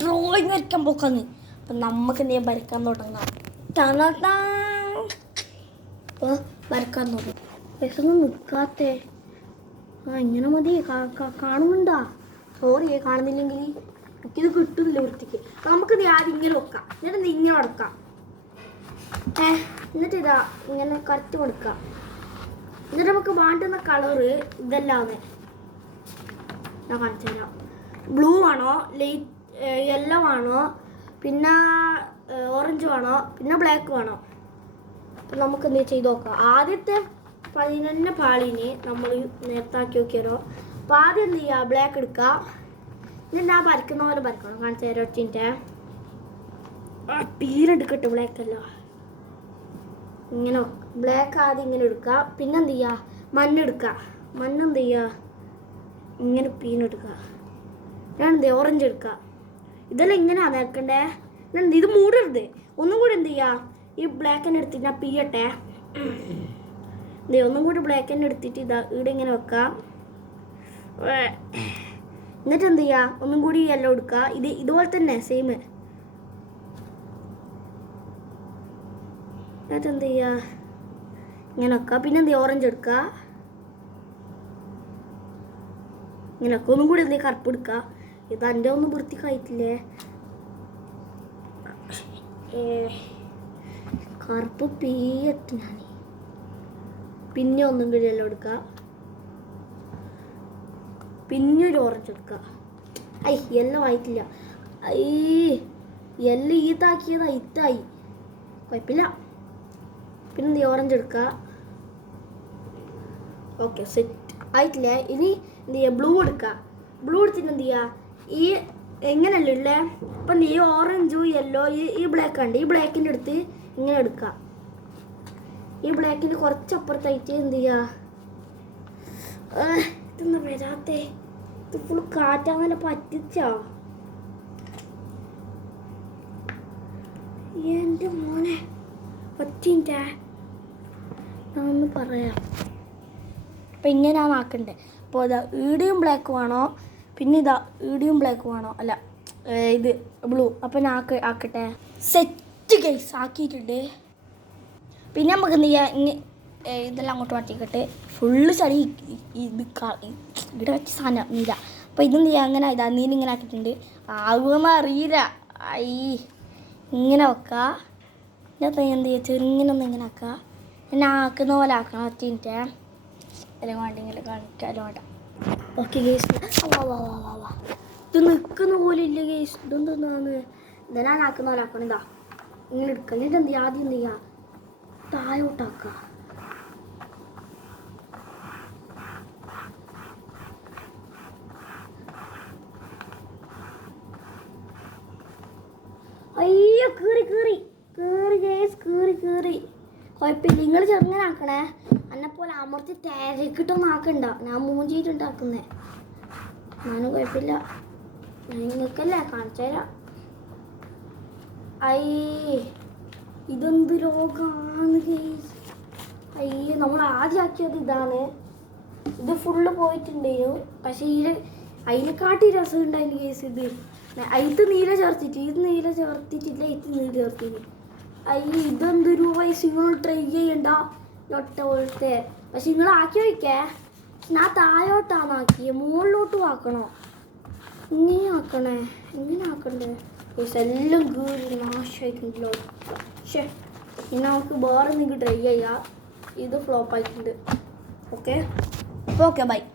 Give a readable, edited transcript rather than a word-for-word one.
Drawing വരയ്ക്കാൻ പോക്കാന്ന്. അപ്പം നമുക്ക് എന്തെങ്കിലും വരയ്ക്കാൻ തുടങ്ങാം. അപ്പോൾ വരയ്ക്കാൻ തുടങ്ങും. വിശന്ന് നിൽക്കാത്തേ. ഇങ്ങനെ മതി. കാണുന്നുണ്ടാ? സോറി കാണുന്നില്ലെങ്കിൽ എനിക്കിത് കിട്ടുന്നില്ല വൃത്തിക്ക്. നമുക്കിത് ആദ്യം ഇങ്ങനെ വെക്കാം. എന്നിട്ട് ഇങ്ങനെ കൊടുക്കാം. എന്നിട്ട് ഇതാ ഇങ്ങനെ കറക്റ്റ് കൊടുക്കാം. എന്നിട്ട് നമുക്ക് വേണ്ടുന്ന കളറ് ഇതെല്ലാം ഞാൻ കാണിച്ചു തരാം. ബ്ലൂ ആണോ, ലൈറ്റ് യെല്ലോ ആണോ, പിന്നെ ഓറഞ്ച് വേണോ, പിന്നെ ബ്ലാക്ക് വേണോ? അപ്പം നമുക്ക് എന്ത് ചെയ്ത് നോക്കാം. ആദ്യത്തെ 11 പാളിന് നമ്മൾ നേരത്താക്കി നോക്കിയാലോ. അപ്പം ആദ്യം എന്ത് ചെയ്യുക, ബ്ലാക്ക് എടുക്കുക. എന്നിട്ട് ഞാൻ വരയ്ക്കുന്ന പോലെ വരക്കണം. കാണിച്ചു തരാം ഒറ്റിൻ്റെ. പീരെടുക്കട്ടെ ബ്ലാക്കല്ലോ. ഇങ്ങനെ ബ്ലാക്ക് ആദ്യം ഇങ്ങനെ എടുക്കുക. പിന്നെ എന്ത് ചെയ്യുക, മണ്ണെടുക്കുക. മണ്ണെന്ത് ചെയ്യുക, ഇങ്ങനെ പീനെടുക്കുക. ഞാൻ എന്ത് ചെയ്യുക, ഓറഞ്ച് എടുക്കുക. ഇതെല്ലാം ഇങ്ങനെയാണ് നേർക്കണ്ടേ. ഇത് മൂടരുത്. ഒന്നും കൂടി എന്ത് ചെയ്യുക, ഈ ബ്ലാക്കിനെ എടുത്തിട്ട് ഞാൻ പീയട്ടെ. ഒന്നും കൂടി ബ്ലാക്കിനെ എടുത്തിട്ട് ഇതാ ഇവിടെ ഇങ്ങനെ വെക്കാം. എന്നിട്ട് എന്ത് ചെയ്യുക, ഒന്നും കൂടി യെല്ലോ എടുക്കുക. ഇതുപോലെ തന്നെ സെയിം. എന്നിട്ട് എന്ത് ചെയ്യുക, ഇങ്ങനെ വെക്കുക. പിന്നെ എന്ത് ചെയ്യുക, ഓറഞ്ച് എടുക്കുക. ഇങ്ങനെ വെക്കുക. ഒന്നും കൂടി എന്ത് ചെയ്യുക, കറുപ്പ് എടുക്കുക. ഇത് എൻ്റെ ഒന്നും വൃത്തിക്കായിട്ടില്ലേ. കറുപ്പ് പീയട്ട് ഞാൻ. പിന്നെ ഒന്നും കൂടി യെല്ലോ എടുക്കുക. പിന്നെ ഒരു ഓറഞ്ച് എടുക്കുക. യെല്ലോ ആയിട്ടില്ല. യെല്ലോ ഈത്താക്കിയതാ, ഇത്തായി. കുഴപ്പമില്ല. പിന്നെ എന്ത് ചെയ്യുക, ഓറഞ്ച് എടുക്കുക. ഓക്കെ, സെറ്റ് ആയിട്ടില്ല. ഇനി എന്ത് ചെയ്യുക, ബ്ലൂ എടുക്കുക. ബ്ലൂ എടുത്തിട്ട് എന്ത് ചെയ്യുക, ഈ എങ്ങനെയല്ലേ ഉള്ളേ. അപ്പം ഈ ഓറഞ്ചും യെല്ലോ ഈ ബ്ലാക്ക് ഉണ്ട്. ഈ ബ്ലാക്കിൻ്റെ അടുത്ത് ഇങ്ങനെ എടുക്കുക. ഈ ബ്ലാക്കിൻ്റെ കുറച്ചപ്പുറത്തായിട്ട് എന്ത് ചെയ്യുക, ഇതൊന്നും വരാത്തേ. ഇത് ഫുൾ കാറ്റാങ്ങനെ പറ്റിച്ചോ എൻ്റെ മോനെ. പറ്റിൻ്റെ ഞാനൊന്ന് പറയാം. അപ്പം ഇങ്ങനെയാണ് ആക്കണ്ടേ. അപ്പോൾ ഇതാ ഈടിയും ബ്ലാക്ക് വേണോ, പിന്നെ ഇതാ ഈടിയും ബ്ലാക്ക് വേണോ, അല്ല ഇത് ബ്ലൂ. അപ്പം ഞാൻ ആക്കട്ടെ. സെറ്റ് കേസ് ആക്കിയിട്ടുണ്ട്. പിന്നെ നമുക്ക് എന്ത് ചെയ്യാം, ഇതെല്ലാം അങ്ങോട്ട് മാറ്റിക്കിട്ട് ഫുള്ള് ചളി ഇവിടെ വെച്ച സാധനം നീല. അപ്പോൾ ഇതെന്ത് ചെയ്യുക, അങ്ങനെ ഇതാ നീലിങ്ങനെ ആക്കിയിട്ടുണ്ട്. ആകുമെന്ന് അറിയില്ല. ഇങ്ങനെ വെക്കുക. എന്നിട്ട് എന്ത് ചെയ്യുക, ചെറുങ്ങനെ ഒന്ന് ഇങ്ങനെ ആക്കുക. പിന്നെ ആക്കുന്ന പോലെ ആക്കണം. ഒറ്റ അല്ലെങ്കിൽ വേണ്ടെങ്കിൽ കാണിക്കാലും വേണ്ട. Okay guys. ഇത് നിൽക്കുന്ന പോലെ ഇല്ല ഗേസ്. ഇതെന്താണ്, ഇതെല്ലാം ആക്കുന്ന പോലെ ആക്കണം. ഇതാ ഇങ്ങനെ എടുക്കുക. എന്നിട്ട് എന്ത് ചെയ്യുക, ആദ്യം എന്ത് ചെയ്യുക, താഴോട്ടാക്കുക. കീറി. കുഴപ്പമില്ല. നിങ്ങൾ ചെറുങ്ങനെ ആക്കണേ. എന്നെപ്പോലെ അമർത്തി തിരക്കിട്ടൊന്നും ആക്കണ്ട. ഞാൻ മൂഞ്ചിയിട്ടുണ്ടാക്കുന്നേ. ഞാനും കുഴപ്പമില്ല. നിങ്ങൾക്കല്ലേ കാണിച്ചു തരാം. ഇതെന്ത് രോഗമാണ് ഗൈസ്. നമ്മൾ ആദ്യം ആക്കിയത് ഇതാണ്. ഇത് ഫുള്ള് പോയിട്ടുണ്ടായിരുന്നു. പക്ഷേ അതിനെക്കാട്ടി രസം ഉണ്ടായിരുന്നു ഗൈസ്. ഇത് നീല ചേർത്തിട്ട്, ഇത് നീല ചേർത്തിട്ടില്ല, ഇത് നീല ചേർത്തിട്ട്. ഇതെന്തൊരു വയസ്സ്. നിങ്ങൾ ട്രൈ ചെയ്യണ്ട ഒറ്റ പോലത്തെ. പക്ഷെ നിങ്ങൾ ആക്കി വയ്ക്കേ. ഞാൻ താഴോട്ടാണ് ആക്കിയത്, മുകളിലോട്ടും ആക്കണോ. ഇങ്ങനെ ആക്കണേ. ഇങ്ങനെ ആക്കണ്ടേ ഗൈസ്. എല്ലാം കീറി നാശമായിട്ടുണ്ടല്ലോ. പക്ഷേ ഇനി നമുക്ക് വേറെ നിങ്ങൾക്ക് ട്രൈ ചെയ്യാം. ഇത് ഫ്ലോപ്പ് ആയിട്ടുണ്ട്. Okay bye.